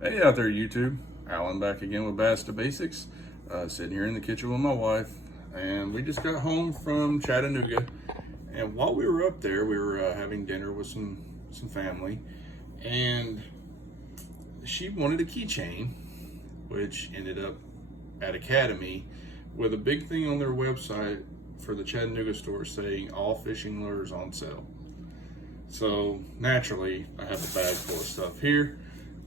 Hey out there YouTube, Alan back again with Bass to Basics. Sitting here in the kitchen with my wife, and we just got home from Chattanooga, and while we were up there we were having dinner with some family, and she wanted a keychain which ended up at Academy with a big thing on their website for the Chattanooga store saying all fishing lures on sale. So naturally I have a bag full of stuff here.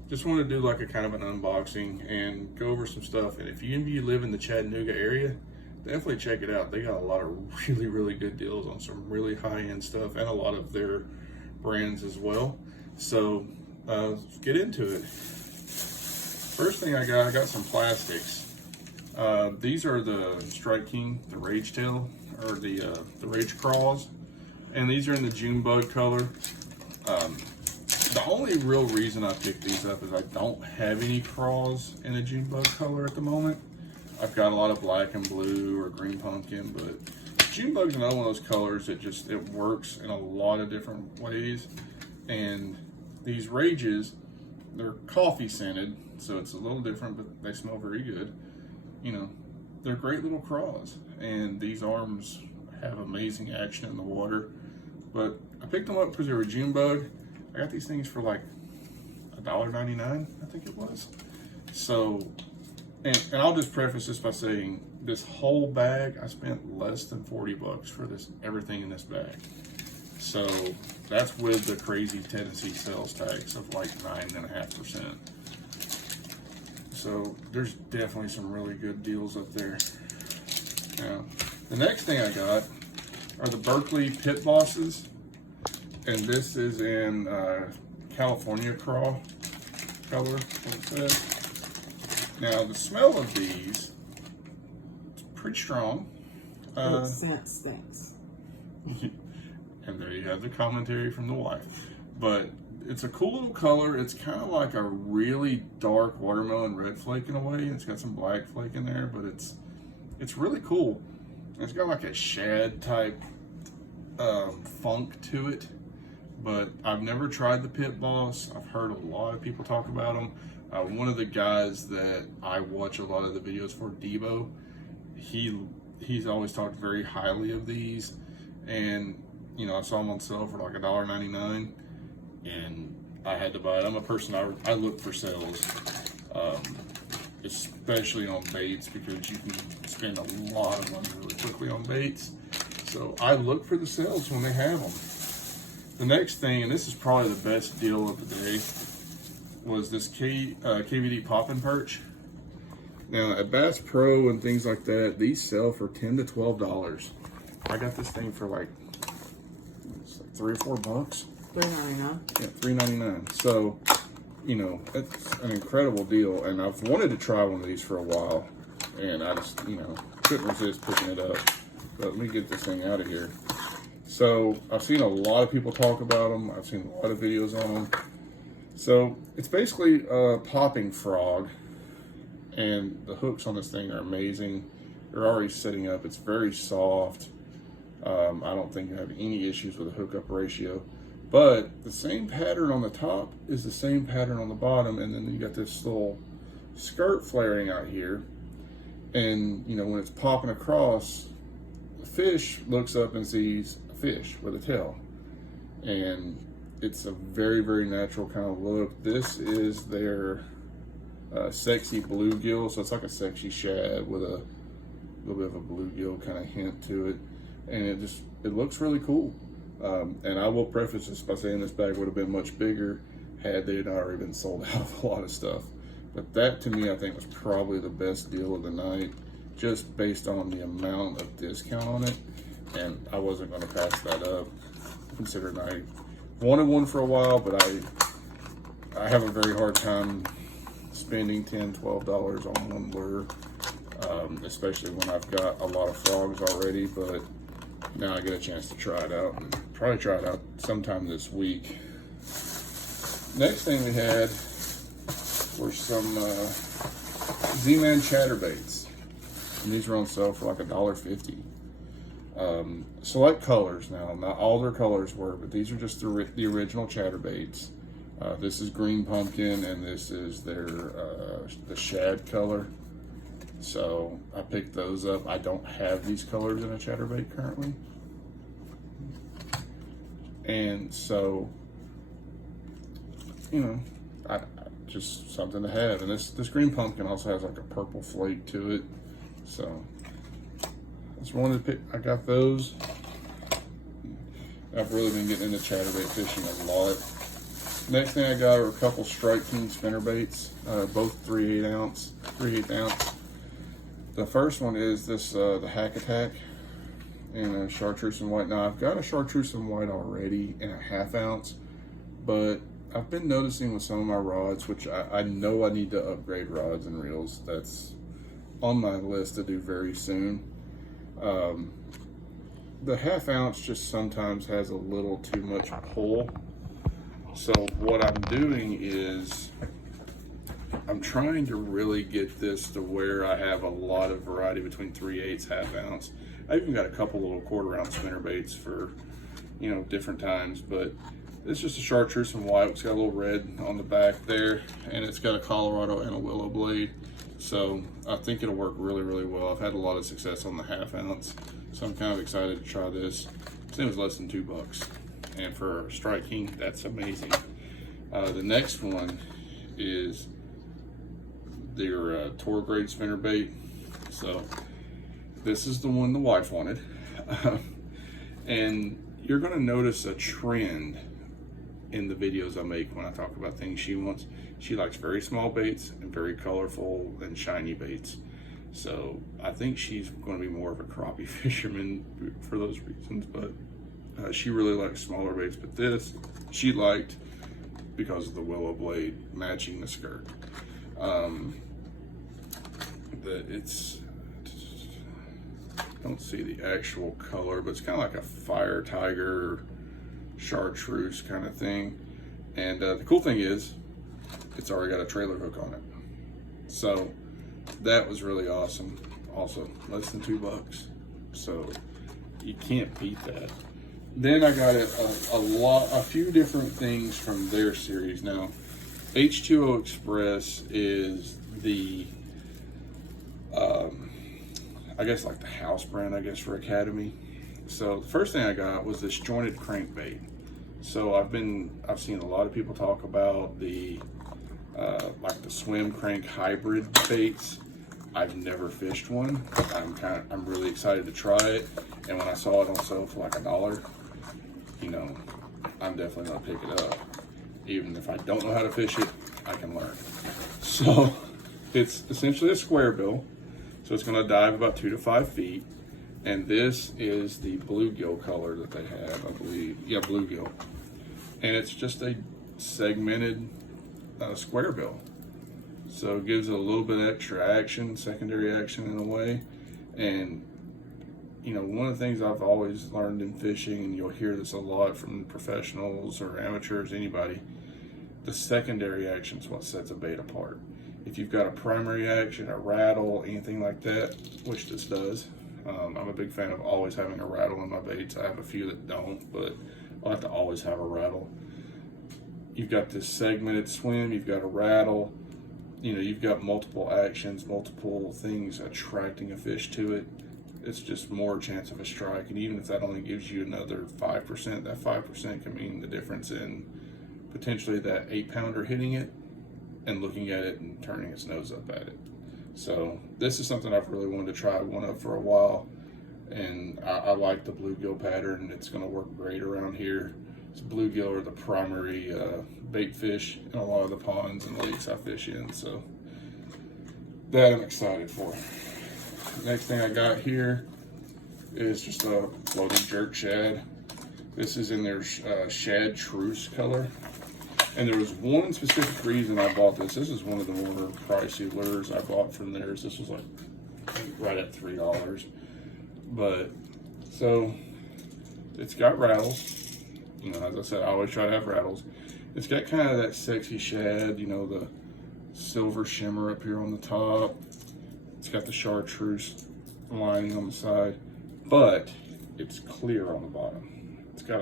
Just wanted to do like a kind of an unboxing and go over some stuff. And if any of you live in the Chattanooga area, definitely check it out. They got a lot of really good deals on some really high-end stuff and a lot of their brands as well. So let's get into it. First thing I got some plastics. These are the Strike King, the Rage Tail, or the Rage Craws. And these are in the June bug color. The only real reason I picked these up is I don't have any craws in a June bug color at the moment. I've got a lot of black and blue or green pumpkin, but June bug's another one of those colors that it works in a lot of different ways. And these Rages, they're coffee scented, so it's a little different, but they smell very good. You know, they're great little craws, and these arms have amazing action in the water. But I picked them up because they were June bug. I got these things for like $1.99, I think it was. So, and I'll just preface this by saying this whole bag, I spent less than 40 bucks for everything in this bag. So that's with the crazy Tennessee sales tax of like 9.5%. So there's definitely some really good deals up there. Now, the next thing I got are the Berkeley Pit Bosses. And this is in California craw color, what it says. Now the smell of these, it's pretty strong. Scent stinks. And there you have the commentary from the wife. But it's a cool little color. It's kind of like a really dark watermelon red flake in a way. It's got some black flake in there, but it's really cool. It's got like a shad type funk to it. But I've never tried the Pit Boss. I've heard a lot of people talk about them. One of the guys that I watch a lot of the videos for, Debo, he's always talked very highly of these. And, you know, I saw them on sale for like $1.99, and I had to buy it. I'm a person, I look for sales, especially on baits, because you can spend a lot of money really quickly on baits. So I look for the sales when they have them. The next thing, and this is probably the best deal of the day, was this KVD Poppin' Perch. Now at Bass Pro and things like that, these sell for $10 to $12. I got this thing for like, it's like 3 or 4 bucks. $3.99. Yeah, $3.99. So, you know, it's an incredible deal, and I've wanted to try one of these for a while, and I just, you know, couldn't resist picking it up. But let me get this thing out of here. So I've seen a lot of people talk about them. I've seen a lot of videos on them. So it's basically a popping frog, and the hooks on this thing are amazing. They're already setting up. It's very soft. I don't think you have any issues with the hookup ratio. But the same pattern on the top is the same pattern on the bottom, and then you got this little skirt flaring out here. And you know, when it's popping across, the fish looks up and sees fish with a tail, and it's a very natural kind of look. This is their sexy bluegill, so it's like a sexy shad with a little bit of a bluegill kind of hint to it, and it looks really cool. And I will preface this by saying this bag would have been much bigger had they not already been sold out of a lot of stuff. But that to me, I think, was probably the best deal of the night, just based on the amount of discount on it. And I wasn't going to pass that up, considering I wanted one for a while, but I have a very hard time spending $10, $12 on one lure, especially when I've got a lot of frogs already. But now I get a chance to try it out, and probably try it out sometime this week. Next thing we had were some Z-Man chatterbaits, and these are on sale for like $1.50. Select colors now, not all their colors were, but these are just the original chatterbaits. This is green pumpkin, and this is their the shad color. So I picked those up. I don't have these colors in a chatterbait currently. And so, you know, I just something to have. And this green pumpkin also has like a purple flake to it. So just wanted to pick, I got those. I've really been getting into chatterbait fishing a lot. Next thing I got are a couple Strike King spinnerbaits, both 3/8 ounce. The first one is this, the Hack Attack in a chartreuse and white. Now I've got a chartreuse and white already in a 1/2 ounce, but I've been noticing with some of my rods, which I know I need to upgrade rods and reels. That's on my list to do very soon. The 1/2 ounce just sometimes has a little too much pull. So what I'm doing is I'm trying to really get this to where I have a lot of variety between 3/8, 1/2 ounce. I even got a couple little 1/4 ounce spinnerbaits for, you know, different times, but it's just a chartreuse and white. It's got a little red on the back there, and it's got a Colorado and a willow blade. So I think it'll work really, really well. I've had a lot of success on the 1/2 ounce, so I'm kind of excited to try this. It was less than $2, and for Strike King, that's amazing. The next one is their tour grade spinnerbait. So this is the one the wife wanted. And you're gonna notice a trend in the videos I make when I talk about things she wants. She likes very small baits and very colorful and shiny baits. So I think she's gonna be more of a crappie fisherman for those reasons, but she really likes smaller baits. But this, she liked because of the willow blade matching the skirt. Don't see the actual color, but it's kind of like a fire tiger chartreuse kind of thing. And the cool thing is it's already got a trailer hook on it, so that was really awesome. Also less than $2, so you can't beat that. Then I got a few different things from their series. Now H2O Express is the I guess like the house brand, I guess, for Academy. So the first thing I got was this jointed crankbait. So I've seen a lot of people talk about the like the swim crank hybrid baits. I've never fished one. I'm really excited to try it. And when I saw it on sale for like $1, you know, I'm definitely gonna pick it up. Even if I don't know how to fish it, I can learn. So it's essentially a square bill. So it's gonna dive about 2 to 5 feet. And this is the bluegill color that they have, I believe. Yeah, bluegill. And it's just a segmented square bill. So it gives it a little bit extra action, secondary action in a way. And you know, one of the things I've always learned in fishing, and you'll hear this a lot from professionals or amateurs, anybody, the secondary action is what sets a bait apart. If you've got a primary action, a rattle, anything like that, which this does, I'm a big fan of always having a rattle in my baits. I have a few that don't, but I like to always have a rattle. You've got this segmented swim, you've got a rattle, you know, you've got multiple actions, multiple things attracting a fish to it. It's just more chance of a strike. And even if that only gives you another 5%, that 5% can mean the difference in potentially that 8-pounder hitting it and looking at it and turning its nose up at it. So this is something I've really wanted to try one of for a while, and I like the bluegill pattern. It's going to work great around here. So bluegill are the primary bait fish in a lot of the ponds and lakes I fish in, so that I'm excited for. Next thing I got here is just a floating jerk shad. This is in their shad truce color. And there was one specific reason I bought this. This is one of the more pricey lures I bought from theirs. This was like right at $3. But so it's got rattles. You know, as I said, I always try to have rattles. It's got kind of that sexy shad, you know, the silver shimmer up here on the top. It's got the chartreuse lining on the side, but it's clear on the bottom. It's got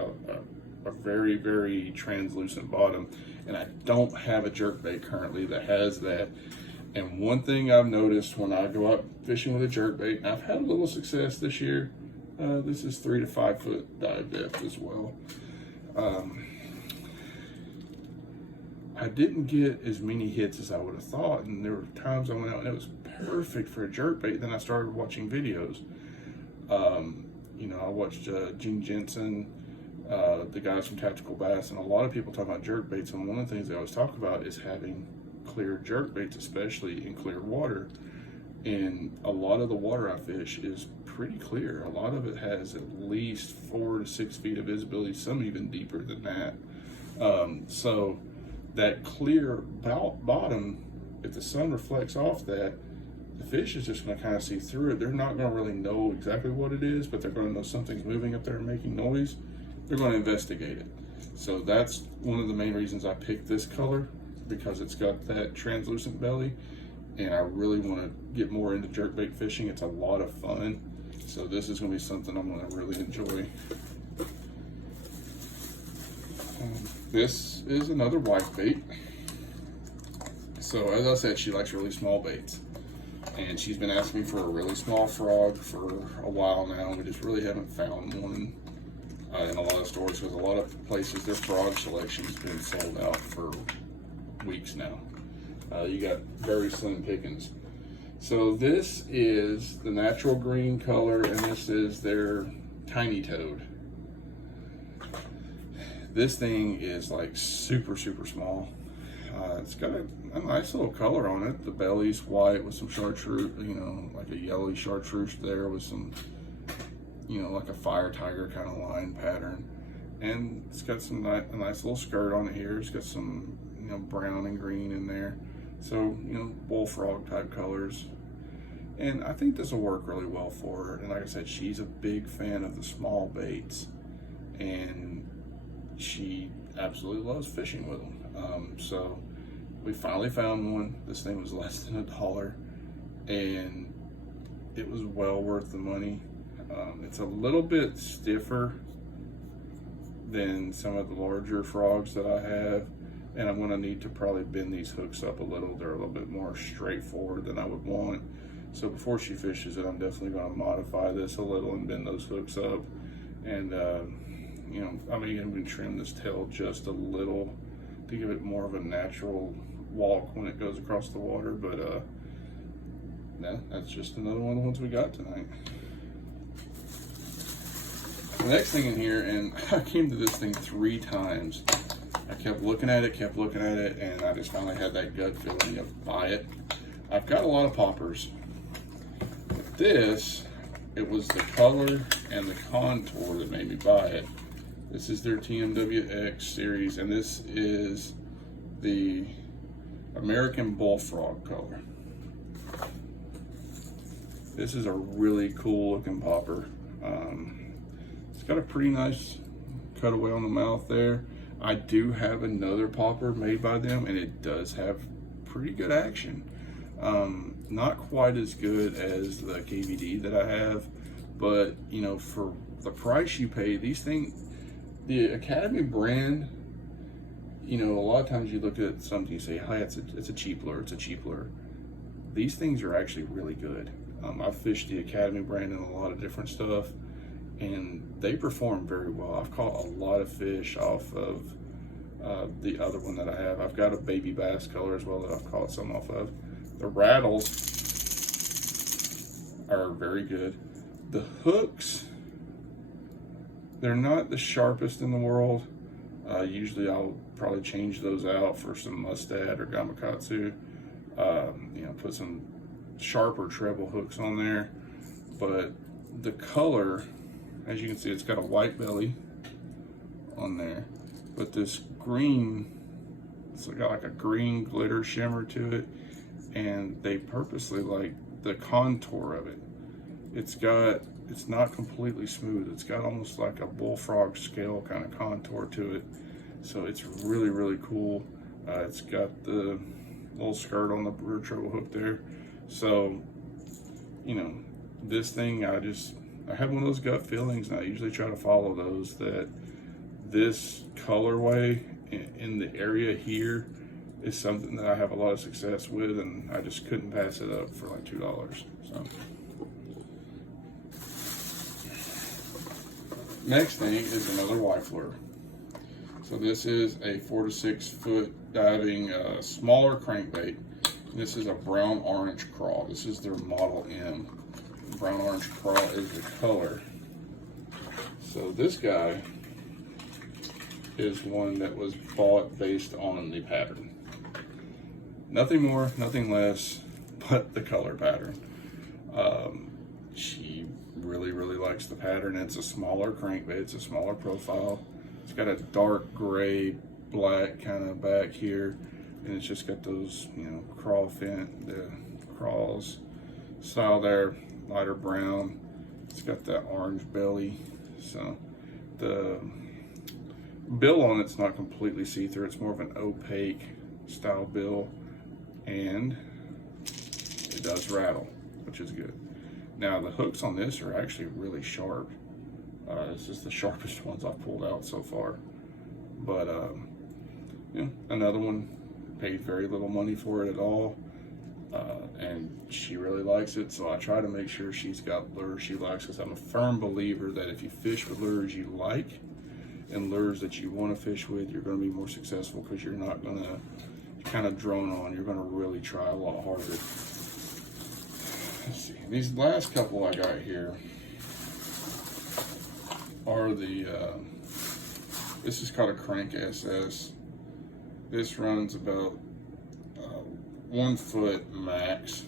a very, very translucent bottom. And I don't have a jerkbait currently that has that. And one thing I've noticed when I go out fishing with a jerkbait, I've had a little success this year. This is 3 to 5 foot dive depth as well. I didn't get as many hits as I would have thought, and there were times I went out and it was perfect for a jerkbait. Then I started watching videos. You know, I watched Gene Jensen, the guys from Tactical Bass, and a lot of people talk about jerkbaits. And one of the things they always talk about is having clear jerkbaits, especially in clear water. And a lot of the water I fish is pretty clear. A lot of it has at least 4 to 6 feet of visibility, some even deeper than that. So that clear bottom, if the sun reflects off that, the fish is just going to kind of see through it. They're not going to really know exactly what it is, but they're going to know something's moving up there and making noise. They're going to investigate it. So that's one of the main reasons I picked this color, because it's got that translucent belly, and I really want to get more into jerkbait fishing. It's a lot of fun. So this is going to be something I'm going to really enjoy. This is another white bait. So as I said, she likes really small baits, and she's been asking me for a really small frog for a while now. We just really haven't found one in a lot of stores, because a lot of places their frog selection's been sold out for weeks now. You got very slim pickings. So this is the natural green color, and this is their tiny toad. This thing is like super small. It's got a nice little color on it. The belly's white with some chartreuse, you know, like a yellowy chartreuse there with some, you know, like a fire tiger kind of line pattern. And it's got some a nice little skirt on it here. It's got some, you know, brown and green in there. So, you know, bullfrog type colors. And I think this will work really well for her. And like I said, she's a big fan of the small baits, and she absolutely loves fishing with them. So we finally found one. This thing was less than $1, and it was well worth the money. It's a little bit stiffer than some of the larger frogs that I have, and I'm going to need to probably bend these hooks up a little. They're a little bit more straightforward than I would want. So before she fishes it, I'm definitely going to modify this a little and bend those hooks up. And you know, I may even trim this tail just a little to give it more of a natural walk when it goes across the water. But no, that's just another one of the ones we got tonight. The next thing in here, and I came to this thing 3 times. I kept looking at it, and I just finally had that gut feeling of buy it. I've got a lot of poppers. But this, it was the color and the contour that made me buy it. This is their TMWX series, and this is the American Bullfrog color. This is a really cool looking popper. It's got a pretty nice cutaway on the mouth there. I do have another popper made by them, and it does have pretty good action. Not quite as good as the KVD that I have, but you know, for the price you pay, these things, the Academy brand, you know, a lot of times you look at something, you say, hey, it's a cheap lure, it's a cheap lure. These things are actually really good. I've fished the Academy brand in a lot of different stuff, and they perform very well. I've caught a lot of fish off of the other one that I have. I've got a baby bass color as well that I've caught some off of. The rattles are very good. The hooks, they're not the sharpest in the world. Usually I'll probably change those out for some mustad or gamakatsu. You know, put some sharper treble hooks on there. But the color, as you can see, it's got a white belly on there, but this green, it's got like a green glitter shimmer to it, and they purposely like the contour of it. It's not completely smooth. It's got almost like a bullfrog scale kind of contour to it. So it's really cool. It's got the little skirt on the rear treble hook there. So, you know, this thing, I have one of those gut feelings, and I usually try to follow those, that this colorway in the area here is something that I have a lot of success with, and I just couldn't pass it up for like $2. So next thing is another wife lure. So this is a 4 to 6 foot diving smaller crankbait. This is a brown orange crawl. This is their Model M. Brown orange crawl is the color. So this guy is one that was bought based on the pattern. Nothing more, nothing less, but the color pattern. She really likes the pattern. It's a smaller crankbait, it's a smaller profile. It's got a dark gray, black kind of back here, and it's just got those, you know, crawl fin, the crawls style there, lighter brown. It's got that orange belly. So the bill on it's not completely see-through. It's more of an opaque style bill, and it does rattle, which is good. Now the hooks on this are actually really sharp. This is the sharpest ones I've pulled out so far. But you know, another one, paid very little money for it at all, and she really likes it. So I try to make sure she's got lures she likes, because I'm a firm believer that if you fish with lures you like and lures that you want to fish with, you're going to be more successful, because you're not going to kind of drone on. You're going to really try a lot harder. Let's see. These last couple I got here are the, this is called a Crank SS. This runs about 1 foot max.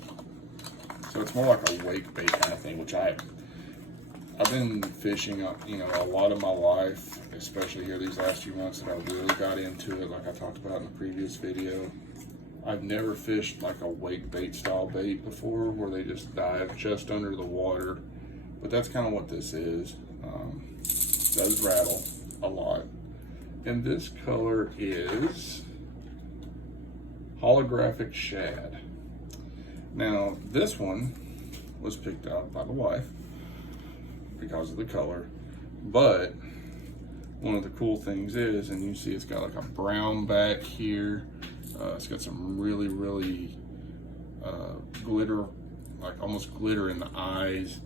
So it's more like a wake bait kind of thing, which I've been fishing, you know, a lot of my life, especially here these last few months, that I really got into it, like I talked about in the previous video. I've never fished like a wake bait style bait before, where they just dive just under the water, but that's kind of what this is. Does rattle a lot. And this color is Holographic Shad. Now this one was picked out by the wife because of the color, but one of the cool things is, and you see it's got like a brown back here, it's got some really glitter, like almost glitter in the eyes,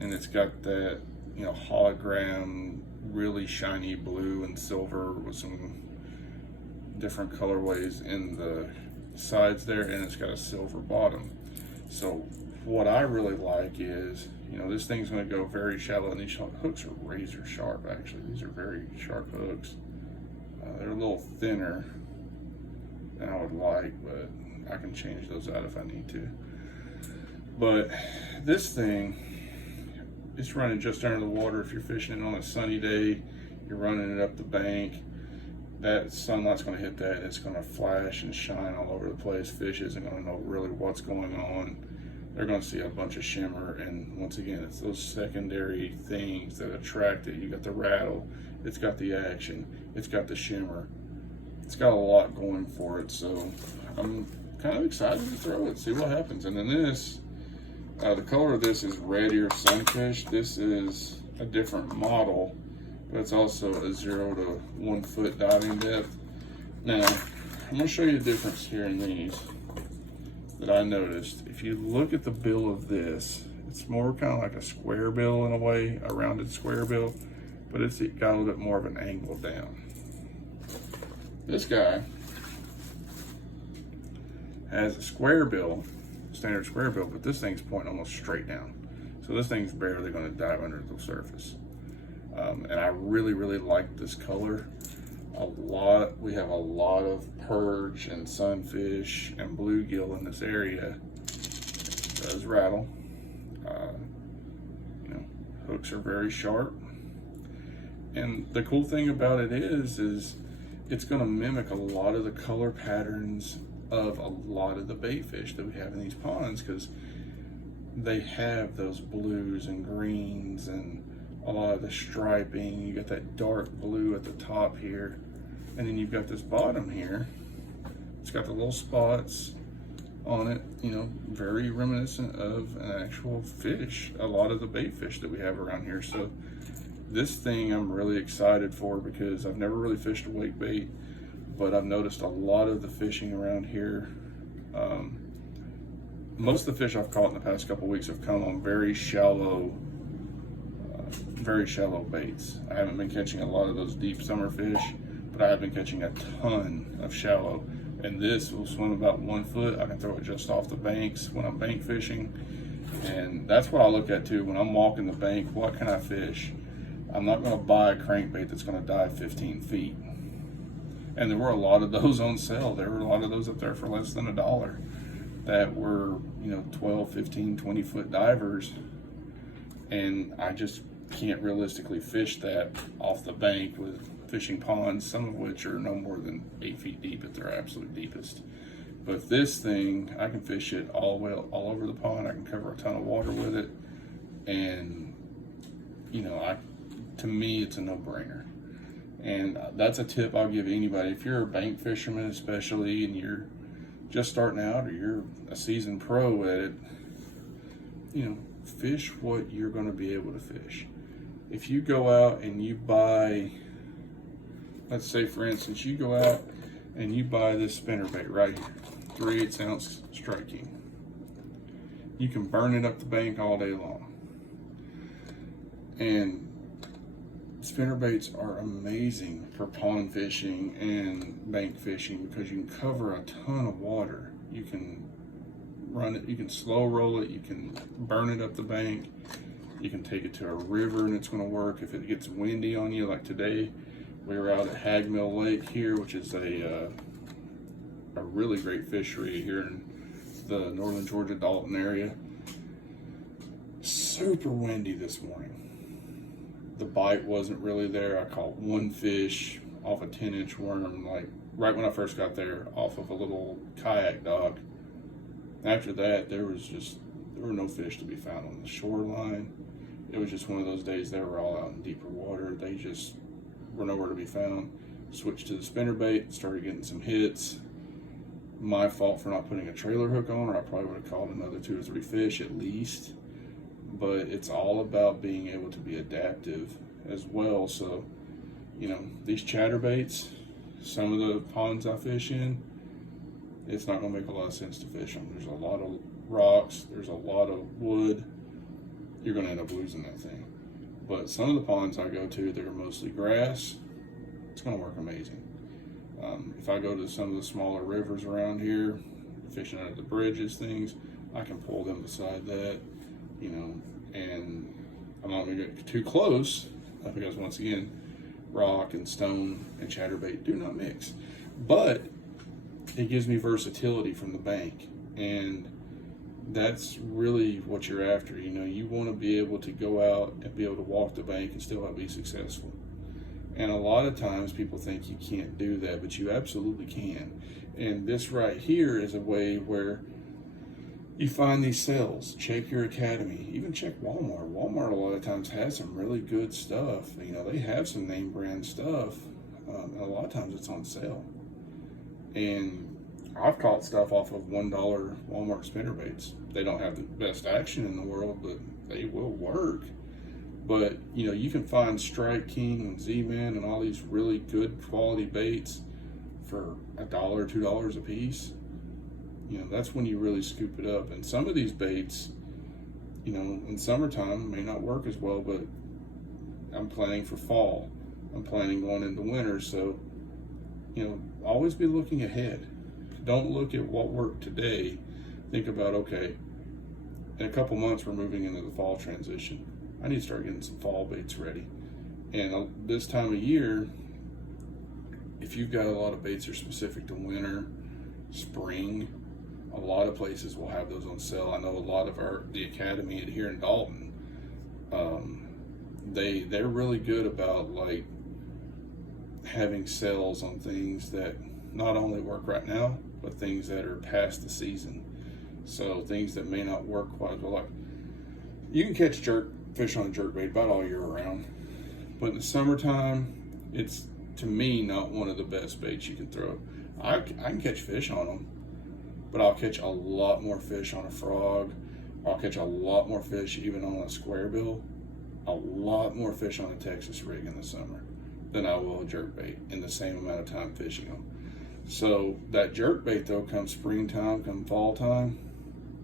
and it's got that, you know, hologram, really shiny blue and silver with some different colorways in the sides there, and it's got a silver bottom. So what I really like is, you know, this thing's going to go very shallow, and these hooks are razor sharp. Actually, these are very sharp hooks. They're a little thinner than I would like, but I can change those out if I need to. But this thing, it's running just under the water. If you're fishing it on a sunny day, you're running it up the bank, that sunlight's going to hit that, it's going to flash and shine all over the place. Fish isn't going to know really what's going on. They're going to see a bunch of shimmer, and once again, it's those secondary things that attract it. You got the rattle, it's got the action, it's got the shimmer, it's got a lot going for it. So I'm kind of excited to throw it, see what happens. And then this, the color of this is Red Ear Sunfish. This is a different model, but it's also a 0 to 1 foot diving depth. Now, I'm going to show you the difference here in these that I noticed. If you look at the bill of this, it's more kind of like a square bill in a way, a rounded square bill, but it's got a little bit more of an angle down. This guy has a square bill, standard square bill, but this thing's pointing almost straight down. So this thing's barely going to dive under the surface. And I really like this color a lot. We have a lot of perch and sunfish and bluegill in this area. It does rattle. You know, hooks are very sharp. And the cool thing about it is it's going to mimic a lot of the color patterns of a lot of the bait fish that we have in these ponds, because they have those blues and greens and a lot of the striping. You got that dark blue at the top here, and then you've got this bottom here. It's got the little spots on it, you know, very reminiscent of an actual fish, a lot of the bait fish that we have around here. So this thing I'm really excited for, because I've never really fished a wake bait. but I've noticed a lot of the fishing around here. Most of the fish I've caught in the past couple weeks have come on very shallow baits. I haven't been catching a lot of those deep summer fish, but I have been catching a ton of shallow. And this will swim about 1 foot. I can throw it just off the banks when I'm bank fishing. And that's what I look at too. When I'm walking the bank, what can I fish? I'm not gonna buy a crankbait that's gonna dive 15 feet. And there were a lot of those on sale. There were a lot of those up there for less than $1 that were, 12, 15, 20 foot divers. And I just can't realistically fish that off the bank with fishing ponds, some of which are no more than 8 feet deep at their absolute deepest. But this thing, I can fish it all over the pond. I can cover a ton of water with it. And, to me, it's a no-brainer. And that's a tip I'll give anybody. If you're a bank fisherman especially, and you're just starting out, or you're a seasoned pro at it, fish what you're going to be able to fish. If you go out and you buy, let's say for instance, you go out and you buy this spinnerbait right here, 3/8 ounce Strike King. You can burn it up the bank all day long. And spinnerbaits are amazing for pond fishing and bank fishing because you can cover a ton of water. You can run it, you can slow roll it, you can burn it up the bank, you can take it to a river and it's going to work. If it gets windy on you, like today, we were out at Hagmill Lake here, which is a really great fishery here in the northern Georgia Dalton area. Super windy this morning. The bite wasn't really there. I caught one fish off a 10-inch worm, like right when I first got there, off of a little kayak dock. After that, there were no fish to be found on the shoreline. It was just one of those days they were all out in deeper water. They just were nowhere to be found. Switched to the spinnerbait, started getting some hits. My fault for not putting a trailer hook on, or I probably would have caught another 2 or 3 fish at least. But it's all about being able to be adaptive as well. So, these chatterbaits, some of the ponds I fish in, it's not going to make a lot of sense to fish them. There's a lot of rocks, there's a lot of wood. You're going to end up losing that thing. But some of the ponds I go to that are mostly grass, it's going to work amazing. If I go to some of the smaller rivers around here, fishing under the bridges, things, I can pull them beside that. And I'm not going to get too close because once again, rock and stone and chatterbait do not mix. But it gives me versatility from the bank, and that's really what you're after. You want to be able to go out and be able to walk the bank and still be successful. And a lot of times people think you can't do that, but you absolutely can. And this right here is a way where you find these sales. Check your academy, even check Walmart. Walmart a lot of times has some really good stuff. They have some name brand stuff. And a lot of times it's on sale. And I've caught stuff off of $1 Walmart spinnerbaits. They don't have the best action in the world, but they will work. But you can find Strike King and Z-Man and all these really good quality baits for $1 or $2 a piece. That's when you really scoop it up. And some of these baits, in summertime may not work as well, but I'm planning for fall. I'm planning going into winter. So, always be looking ahead. Don't look at what worked today. Think about, okay, in a couple months, we're moving into the fall transition. I need to start getting some fall baits ready. And this time of year, if you've got a lot of baits that are specific to winter, spring, a lot of places will have those on sale. I know a lot of the academy here in Dalton, they're really good about having sales on things that not only work right now, but things that are past the season. So things that may not work quite as well. You can catch fish on a jerkbait about all year round, but in the summertime, it's, to me, not one of the best baits you can throw. I can catch fish on them, but I'll catch a lot more fish on a frog. I'll catch a lot more fish even on a square bill, a lot more fish on a Texas rig in the summer than I will a jerkbait in the same amount of time fishing them. So that jerk bait though, come springtime, come fall time,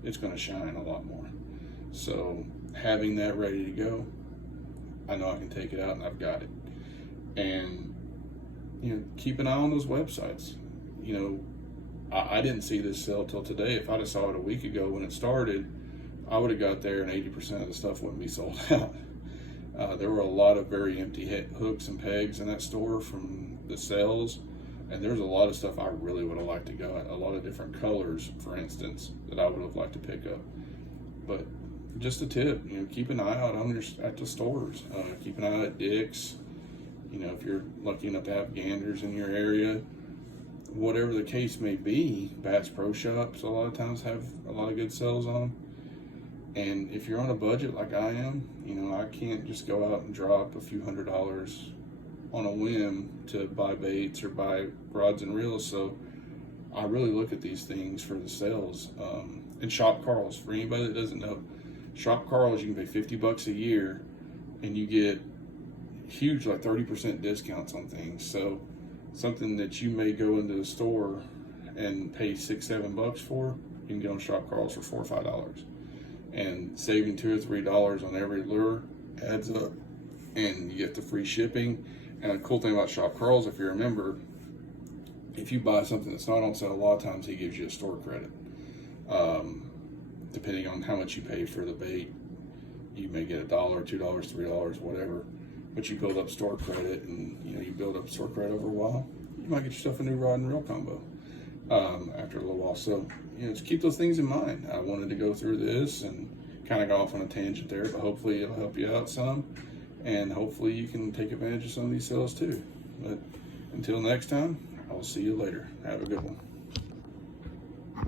it's going to shine a lot more. So having that ready to go, I know I can take it out and I've got it. And keep an eye on those websites. I didn't see this sale till today. If I'd have saw it a week ago when it started, I would have got there and 80% of the stuff wouldn't be sold out. There were a lot of very empty hooks and pegs in that store from the sales, and there's a lot of stuff I really would have liked to got. A lot of different colors, for instance, that I would have liked to pick up. But just a tip, keep an eye out at the stores. Keep an eye out at Dick's. If you're lucky enough to have Ganders in your area, whatever the case may be, Bass Pro Shops a lot of times have a lot of good sales on. And if you're on a budget like I am, I can't just go out and drop a few $100s on a whim to buy baits or buy rods and reels. So I really look at these things for the sales. And Shop Carl's, for anybody that doesn't know, Shop Carl's, you can pay $50 a year and you get huge, like 30% discounts on things. So something that you may go into the store and pay $6-7 for, you can get on Shop Carl's for $4 or $5. And saving $2 or $3 on every lure adds up, and you get the free shipping. And the cool thing about Shop Carl's, if you remember, if you buy something that's not on sale, a lot of times he gives you a store credit. Depending on how much you pay for the bait, you may get $1, $2, $3, whatever. But you build up store credit, and you build up store credit over a while, you might get yourself a new rod and reel combo after a little while. So just keep those things in mind. I wanted to go through this and kind of got off on a tangent there, but hopefully it'll help you out some, and hopefully you can take advantage of some of these sales too. But until next time, I'll see you later. Have a good one.